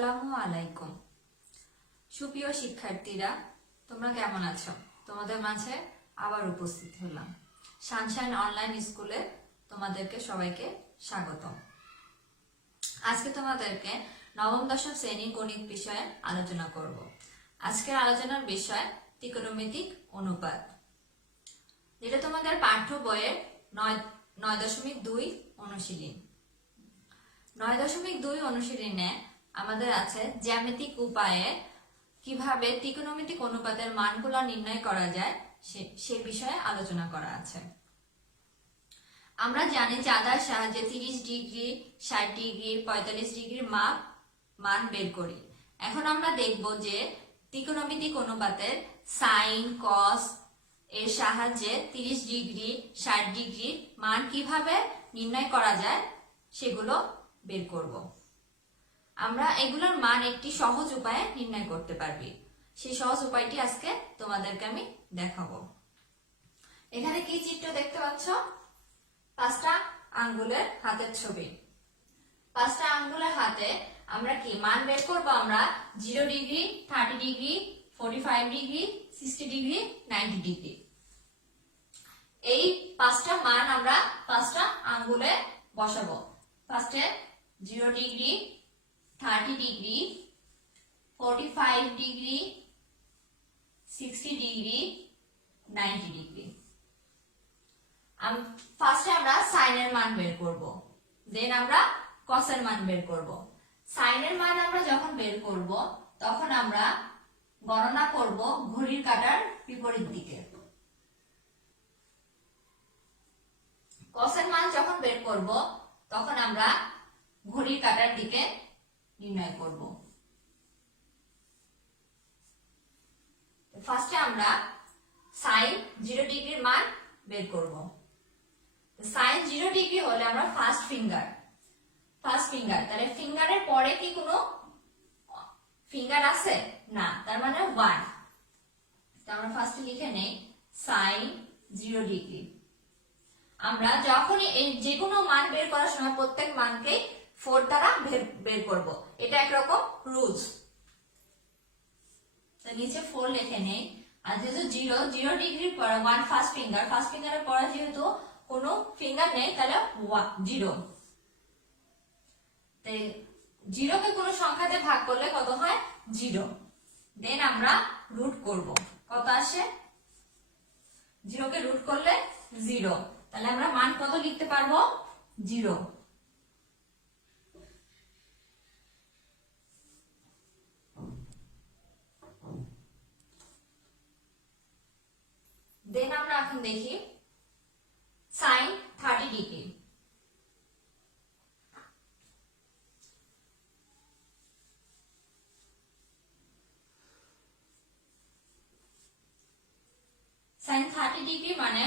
আসসালামু আলাইকুম। সুপ্রিয় শিক্ষার্থীরা, তোমরা কেমন আছো? তোমাদের মাঝে আবার উপস্থিত হলাম। সানশাইন অনলাইন স্কুলে তোমাদেরকে সবাইকে স্বাগতম। আজকে তোমাদেরকে নবম দশম শ্রেণীর গণিত বিষয়ে আলোচনা করব। আজকের আলোচনার বিষয় ত্রিকোণমিতিক অনুপাত, যেটা তোমাদের পাঠ্য বইয়ের 9.2 অনুশীলনী। 9.2 অনুশীলনে আমাদের আছে জ্যামিতিক উপায়ে কিভাবে ত্রিকোণমিতিক অনুপাতের মানগুলো নির্ণয় করা যায় সে বিষয়ে আলোচনা করা আছে। আমরা জানি চাঁদার সাহায্যে 30 ডিগ্রি, 60 ডিগ্রি, 45 ডিগ্রির মান বের করি। এখন আমরা দেখব যে ত্রিকোণমিতিক অনুপাতের সাইন, কস এর সাহায্যে 30 ডিগ্রি, 60 ডিগ্রির মান কিভাবে নির্ণয় করা যায় সেগুলো বের করব। আমরা এগুলোর মান একটি সহজ উপায়ে নির্ণয় করতে পারবি। সেই সহজ উপায়টি আজকে তোমাদেরকে আমি দেখাবো। এখানে কি চিত্র দেখতে পাচ্ছ? 5টা আঙ্গুলের হাতের ছবি। 5টা আঙ্গুলের হাতে আমরা কি মান বের করব? আমরা 0 degree, 30 degree, 45 degree, 60 degree, 90 degree. এই 5টা মান আমরা 5টা আঙ্গুলে বসাবো। ফার্স্টে 0 degree, 30 degree, 45 degree, 60 degree, 90 degree. ফার্স্টে আমরা সাইনের মান বের করব, দেন আমরা কসের মান বের করব। সাইনের মান আমরা যখন বের করব তখন আমরা গণনা করব ঘড়ির কাঁটার বিপরীত দিকে। কসের মান যখন বের করব তখন আমরা ঘড়ির কাঁটার দিকে নির্ণয় করব। ফার্স্টে আমরা সাইন 0 ডিগ্রির মান বের করব। সাইন 0 ডিগ্রি হলে আমরা ফার্স্ট ফিঙ্গার, তাহলে ফিঙ্গারের পরে কি কোনো ফিঙ্গার আছে? না, তার মানে 1। আমরা ফার্স্টে লিখে নেই সাইন 0 ডিগ্রি। আমরা যখনই এই যে কোনো মান বের করার সময় প্রত্যেক মানকে 4 দ্বারা বের করব। এটা একরকম রুলস। তো নিচে 4 লিখে নেই। আর যেহেতু 0 ডিগ্রির পরে 1 ফার্স্ট ফিঙ্গারের পরে যেহেতু কোনো ফিঙ্গার নেই তাহলে 0। তাই 0 কে কোনো সংখ্যাতে ভাগ করলে কত হয়? 0। দেন আমরা রুট করব। কত আসে? 0 কে রুট করলে 0। তাহলে আমরা মান কত লিখতে পারবো? 0। দেন আমরা এখন দেখি সাইন 30 ডিগ্রি। সাইন 30 ডিগ্রি মানে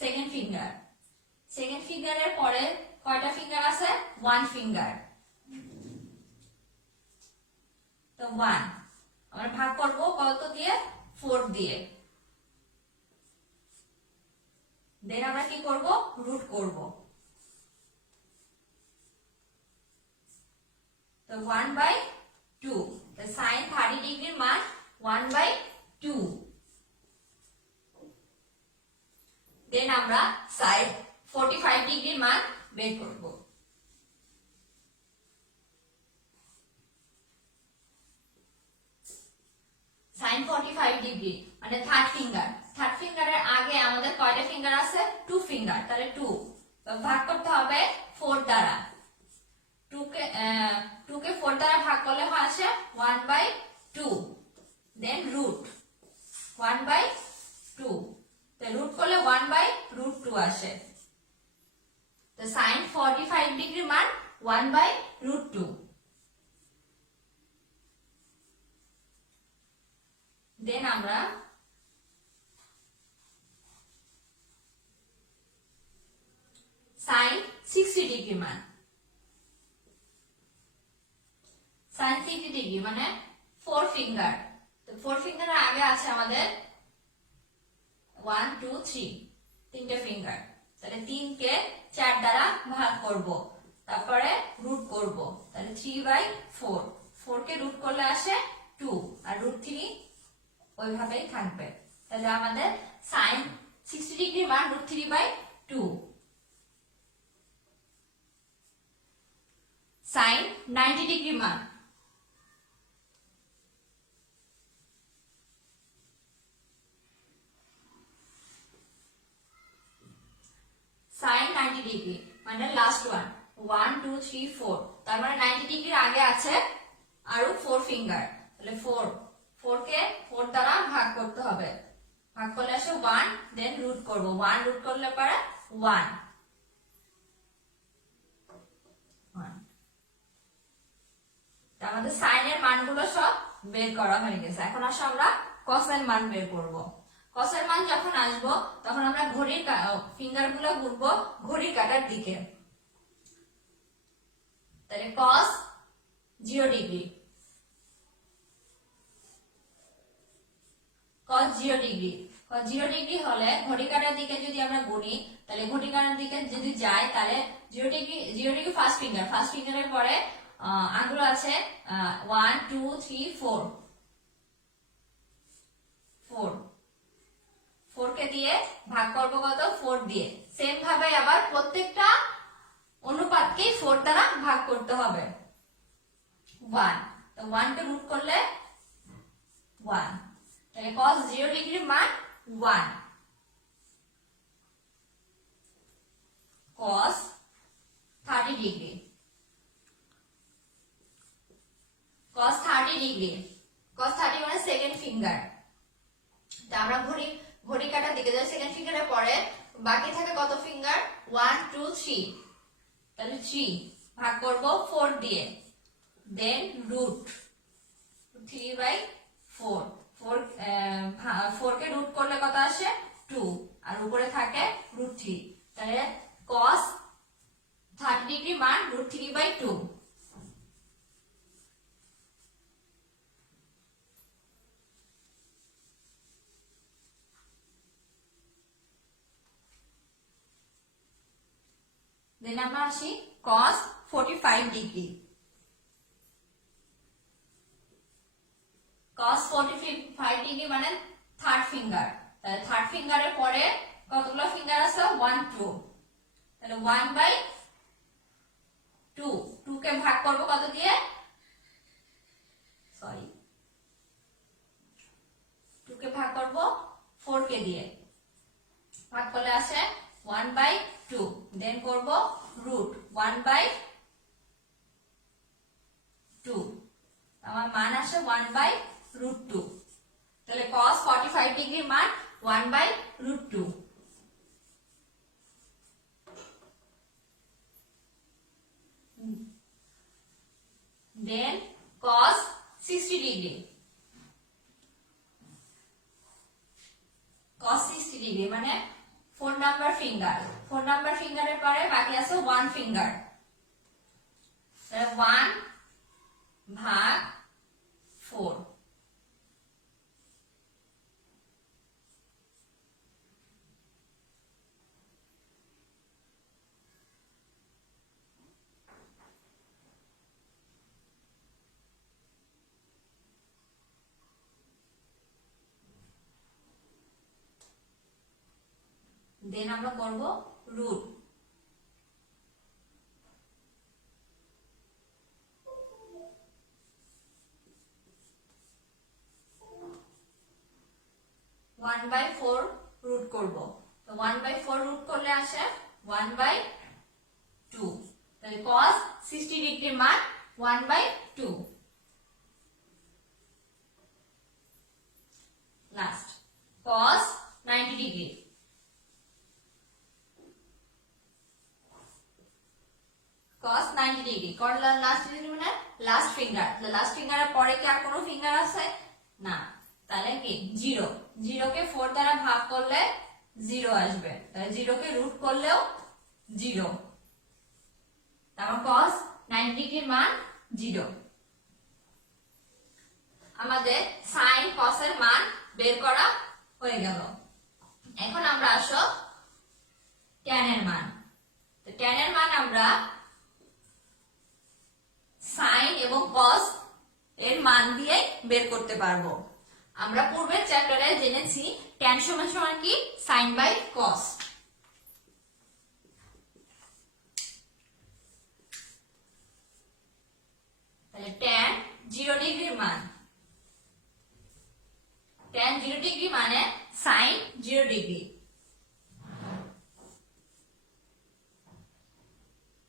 সেকেন্ড ফিঙ্গারের পরে কয়টা ফিঙ্গার আছে? 1 ফিঙ্গার। তো 1 আমরা ভাগ করব কত দিয়ে? 4 দিয়ে। দেন আমরা কি করব? রুট করব। তো 1/2। তো সাইন 30 ডিগ্রির মান 1/2। দেন আমরা সাইন 45 ডিগ্রির মান বের করব। সাইন 45 ডিগ্রি মানে থার্ড ফিঙ্গারের আগে আমাদের কয়টা ফিঙ্গার আছে? 2 ফিঙ্গার, তাহলে 2 ভাগ করতে হবে 4 দ্বারা। 2 কে 4 দ্বারা ভাগ করলে হয় আসে 1/2। দেন রুট 1/2। তো রুট করলে 1/√2 আসে। তো সাইন 45 ডিগ্রির মান 1/√2। দেন আমরা সাইন 60 ডিগ্রি মান, সাইন 60 ডিগ্রি মানে 4 ফিঙ্গার। তো 4 ফিঙ্গারের আগে আছে আমাদের 1 2 3 তিনটে ফিঙ্গার। তাহলে 3 কে 4 দ্বারা ভাগ করব। তারপরে রুট করব, তাহলে 3/4, 4 কে রুট করলে আসে 2 আর √3 ওইভাবেই থাকবে। তাহলে আমাদের sin 60 ডিগ্রির মান √3/2, sin 90 ডিগ্রির মান sin 90 ডিগ্রি মানে লাস্ট ওয়ান 1 2 3 4, তার মানে 90 ডিগ্রির আগে আছে আরো 4 ফিঙ্গার, তাহলে 4 কে 4 দ্বারা ভাগ করতে হবে, ভাগ করলে আসে 1, দেন রুট করব, 1 রুট করলে পরে 1, আমাদের সাইন এর মানগুলো সব বের করা হয়ে গেছে। এখন আসো আমরা কস এর মান বের করব। কস এর মান যখন আসবো তখন আমরা ঘড়ির ফিঙ্গার গুলো ঘুরবো ঘড়ির কাঁটার দিকে, তাহলে কস 0 degree, cos 0 degree, cos 0 degree হলে ঘড়ি কাঁটার দিকে যদি আমরা গুনি, তাহলে ঘড়ি কাঁটার দিকে যদি যাই তাহলে 0 ডিগ্রি ফার্স্ট ফিঙ্গারের পরে আঙ্গুল আছে 1 2 3 4, 4 কে দিয়ে ভাগ করব কত 4 দিয়ে, সেম ভাবে আবার প্রত্যেকটা অনুপাতকে 4 দ্বারা ভাগ করতে হবে, 1, তো 1 কে রুট করলে 1, তাহলে cos 0 ডিগ্রির মান 1, cos 30 degree, cos 30 degree, cos 30 মানে সেকেন্ড ফিঙ্গার, তা আমরা ঘড়ি কাটার দিকে যাই সেকেন্ড ফিঙ্গারের পরে বাকি থাকে কত ফিঙ্গার 1 2 3, তাহলে 3 ভাগ করব 4 দিয়ে, দেন রুট 3/4, 4 কে রুট করলে কত আসে 2 আর উপরে থাকে √3, তাহলে cos 30 ডিগ্রি মান √3/2, দেন আমরা আসি cos 45 ডিগ্রি, cos 45 ডিগ্রি মানে থার্ড ফিঙ্গার, তাহলে থার্ড ফিঙ্গারের পরে কতগুলো ফিঙ্গার আছে 1 2, তাহলে 1/2, 2 কে ভাগ করব কত দিয়ে, সরি 2 কে ভাগ করব 4 কে দিয়ে, ভাগ করলে আসে 1/2, দেন করব রুট 1/2, আমার মান আসে 1/√2, তাহলে cos 45 ডিগ্রির মান 1/√2, দেন cos 60 ডিগ্রি, cos 60 ডিগ্রি মানে 4 নাম্বার ফিঙ্গারের পরে বাকি আছে 1 ফিঙ্গার, তাহলে 1/4, দেন আমরা করব root, one by four root করব, তো 1/4 রুট করলে আসে 1/2, তাহলে cos 60 ডিগ্রির মান 1/2, last cos 90 degree, cos 90 degree, last degree মানে লাস্ট ফিঙ্গার, লাস্ট ফিঙ্গারের পরে কি আর কোনো ফিঙ্গার আছে না, তাহলে কি 0, 0 কে 4 দ্বারা ভাগ করলে 0 আসবে, তাহলে 0 কে রুট করলেও 0, তারপর cos 90 ডিগ্রির মান 0, আমাদের sin cos এর মান বের করা হয়ে গেল। এখন আমরা আসো tan এর মান, তো tan এর মান আমরা মান দিয়ে বের করতে পারবো। আমরা পূর্বের চ্যাপ্টারে জেনেছি tan সমান সমান কি sin বাই cos। তাহলে tan 0 ডিগ্রির মান, tan 0 ডিগ্রি মানে sin 0 ডিগ্রি,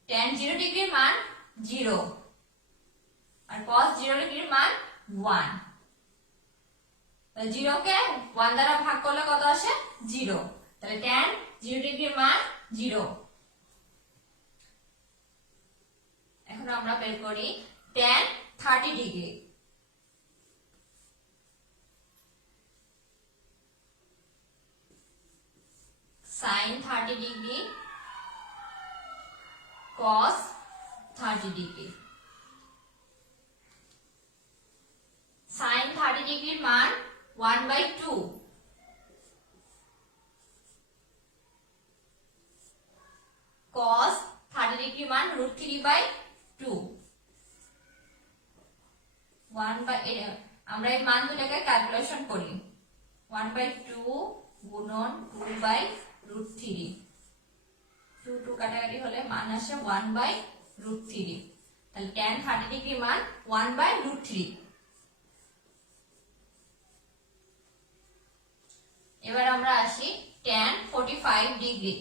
tan 0 ডিগ্রির মান 0 আর cos 0 ডিগ্রির মান 1। 0 কে 1 দ্বারা ভাগ করলে কত আসে 0, তাহলে tan 0 ডিগ্রির মান 0। এখন আমরা বের করি tan 30 degree. sin 30 degree cos 30 degree. sin 30 ডিগ্রির মান 1/2, cos 30 ডিগ্রির মান √3/2। আমরা এই মান দুটাকে ক্যালকুলেশন করি, 1/2 গুণন 2/√3, 2 কাটাকাটি হলে মান আসে 1/√3। তাহলে tan 30 ডিগ্রির মান 1/√3। এবার আমরা আসি tan 45 ডিগ্রি।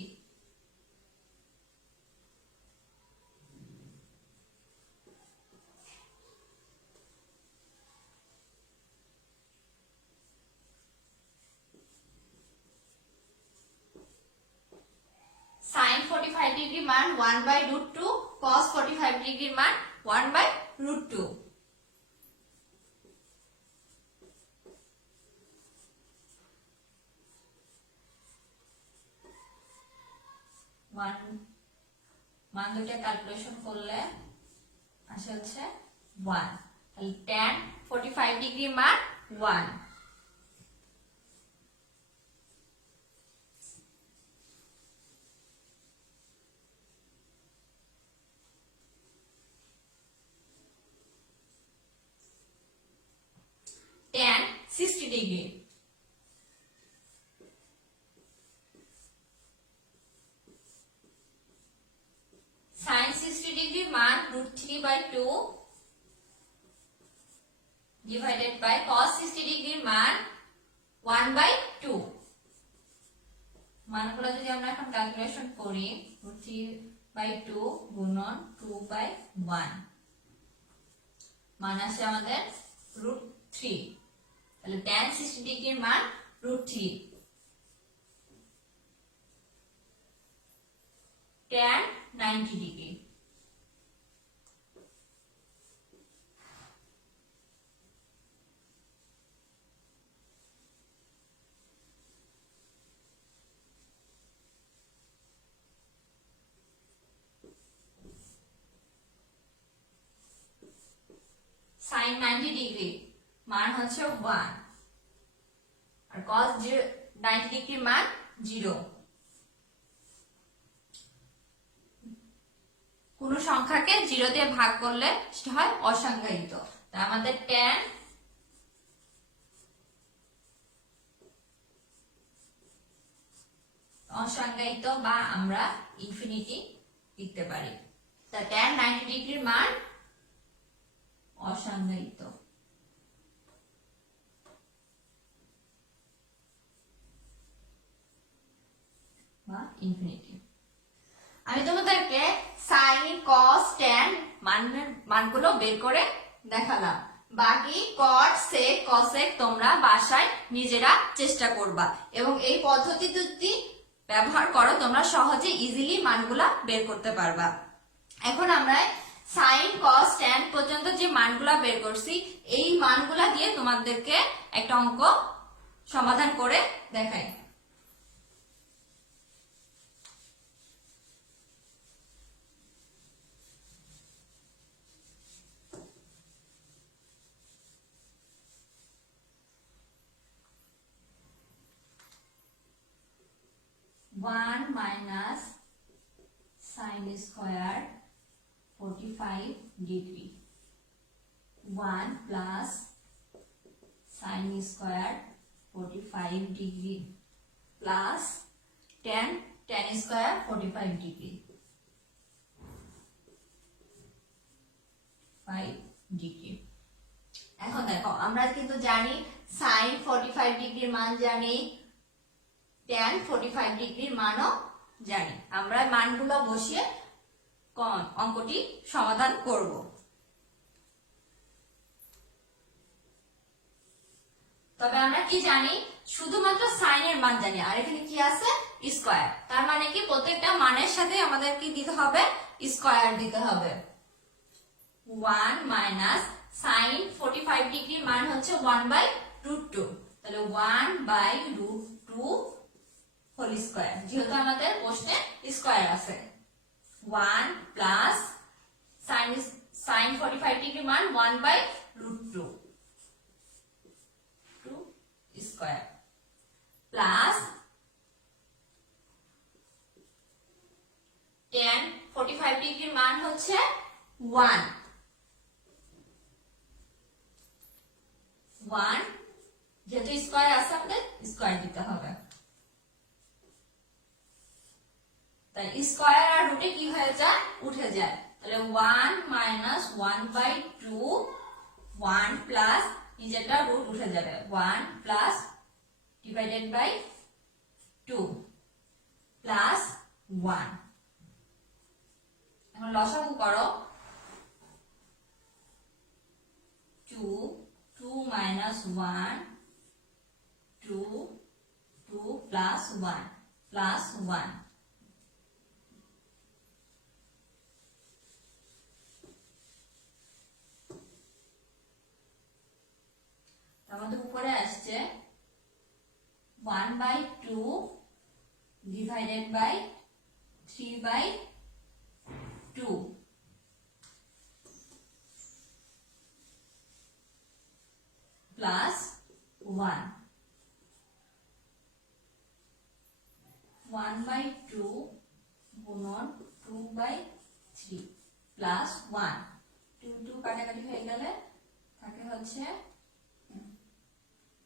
sin 45 ডিগ্রির মান 1/√2, cos 45 ডিগ্রির মান 1/√2। মান দুটো ক্যালকুলেশন করলে আসে হচ্ছে 1। তাহলে tan 45 ডিগ্রির মান 1। tan 60 degree. sin 60 ডিগ্রির মান √3/2 ডিভাইডেড বাই cos 60 ডিগ্রির মান 1/2। মানগুলো যদি আমরা এখন ক্যালকুলেশন করি, √3/2 গুণন 2/1 মান আসে আমাদের √3। তাহলে tan 60 ডিগ্রির মান √3। tan 90 degree. sin 90 ডিগ্রি মান হচ্ছে 1 আর cos 90 ডিগ্রির মান 0। কোন সংখ্যাকে 0 দিয়ে ভাগ করলে সেটা হয় অসংজ্ঞায়িত। তাই আমাদের tan অসংজ্ঞায়িত বা আমরা ইনফিনিটি লিখতে পারি। তা tan 90 ডিগ্রির মান অসংজ্ঞায়িত বা ইনফিনিটি। আমি তোমাদেরকে sin cos tan মানগুলো বের করে দেখালাম। বাকি cot sec cosec তোমরা বাসায় নিজেরা চেষ্টা করবা এবং এই পদ্ধতি দুটি ব্যবহার করো, তোমরা সহজে ইজিলি মানগুলা বের করতে পারবা। এখন আমরা sin cos tan পর্যন্ত যে মানগুলা বের করছি এই মানগুলা দিয়ে তোমাদেরকে একটা অঙ্ক সমাধান করে দেখাই। One minus sin square 45 degree 1 plus sine square 45 degree plus tan square 45 degree 5 degree. এখন দেখো আমরা কিন্তু জানি সাইন 45 ডিগ্রির মান জানি, tan 45 ডিগ্রির মানও জানি। আমরা মানগুলো বসিয়ে অঙ্কটি সমাধান করব। তবে আমরা কি জানি, শুধুমাত্র সাইনের মান জানি, আর এখানে কি আছে স্কয়ার। তার মানে কি প্রত্যেকটা মানের সাথে আমাদের কি দিতে হবে, স্কয়ার দিতে হবে। 1 মাইনাস সাইন 45 ডিগ্রির মান হচ্ছে 1/√2, তাহলে 1/√2 হোল স্কয়ার, যেহেতু আমাদের প্রশ্নে স্কয়ার আছে। 1 প্লাস সাইন 45 ডিগ্রির মান 1/√2 স্কয়ার প্লাস tan 45 ডিগ্রির মান হচ্ছে 1 যেহেতু স্কয়ার আছে আমাদের স্কয়ার দিতে হবে। তাই স্কয়ার আর রুটে কি হয়ে যায়, উঠে যায়। তাহলে 1 মাইনাস 1/2, 1 প্লাস নিচেরটা রুট উঠে যাবে, 1 প্লাস ডিভাইডেড বাই 2 প্লাস 1। এখন লসাগু করো, 2 মাইনাস 1, 2 প্লাস 1 প্লাস 1। আমাদের উপরে আসছে 1/2 ডিভাইডেড বাই 3/2 প্লাস 1। 1/2 গুণন 2/3 প্লাস 1। 2 কাটাকাটি হয়ে গেলে থাকে হচ্ছে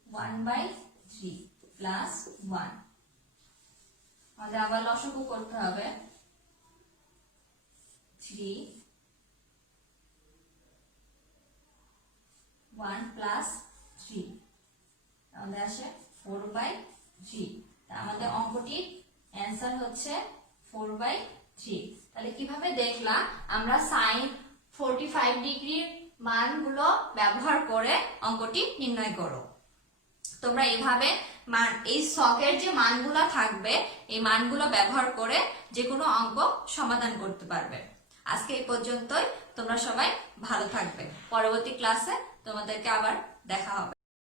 1/3 প্লাস 1। আমাদের আবার লসাগু করতে হবে, 3 1 প্লাস 3 আমাদের আসে 4/3। আমাদের অঙ্কটির অ্যান্সার হচ্ছে 4/3। তাহলে কিভাবে দেখলাম আমরা সাইন 45 ডিগ্রির মানগুলো ব্যবহার করে অঙ্কটি নির্ণয় করো। তোমরা এইভাবে এই ছকের যে মানগুলো থাকবে এই মানগুলো ব্যবহার করে যে কোনো অঙ্ক সমাধান করতে পারবে। আজকে এই পর্যন্তই। তোমরা সবাই ভালো থাকবে। পরবর্তী ক্লাসে তোমাদেরকে আবার দেখা হবে।